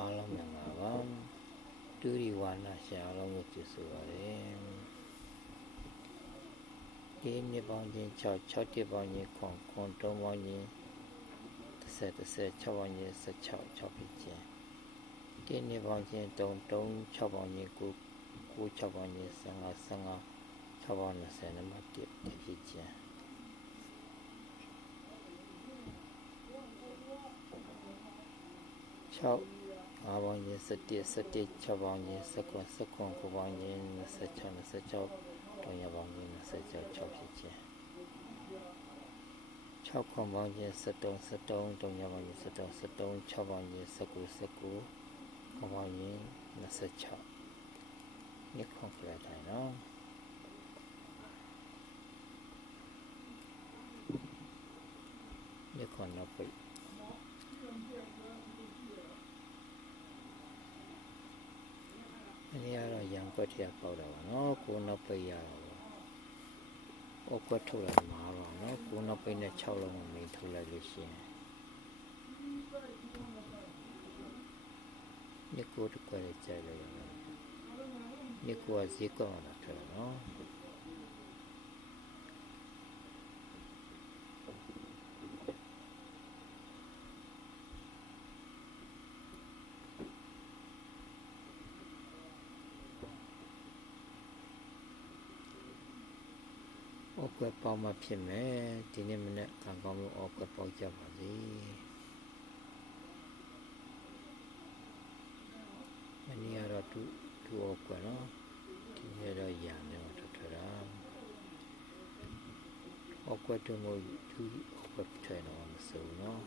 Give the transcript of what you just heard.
အားလုံးမင်္ဂလာပါဒူရီဝါနာရှာအားလုံးကိုကျေးဇူးပါတယ်ဒီနေ့ပေါင်းချင်း6တိပေါင်းချင်းခွန်3ပေါင်းချင်း30 6ပေါင်းချင်း16 6ဖြစ်ခြင်းဒီနေ့ပေါင်းချင်း3 6ပေါင်းချင်း9 6ပေါင်းချင်း15 6ပေါင်း20နံပါတ်1ဖြစ်ခြင်း6 5ပေါင်းချင်း17 6ပေါင်းချင်း19 9ပေါင်းချင်း26 3ပေါင်းချင်း26ဖြစ်ခြင်း6ခွန်ပေါင်းချင်း73 3ပေါင်းချင်း73 6ပေါင်းချင်း19 9ပေါင်းချင်း26ညခွန်ပြတိုင်းနော်ညခွန်တော့ပြဒီကတော့ရံကွက်ထရပေါက်တာပါနော်ကိုနောက်ပိတ်ရတော့အကွက်ထုတ်လိုက်မှာပါနော်ကိုနောက်ပိတ်နဲ့6လုံးကိုမိန်ထုတ်လိုက်လို့ရှိရင်ညကိုတစ်ခွက်ကြိုက်လိုက်ရမယ်ညကိုကဈေးကောင်းတာထွက်နော်အောက်ကွက်ပေါက်မှဖြစ်မယ်ဒီနေ့မနေ့ကံကောင်းလို့အောက်ကွက်ပေါက်ကြပါစေမနေ့ကတော့သူအောက်ကွက်နော်ဒီနေ့တော့ရံနေမှာထွက်တာအောက်ကွက်တို့မို့သူအောက်ကွက်ထွက်တော့မစိုးနော်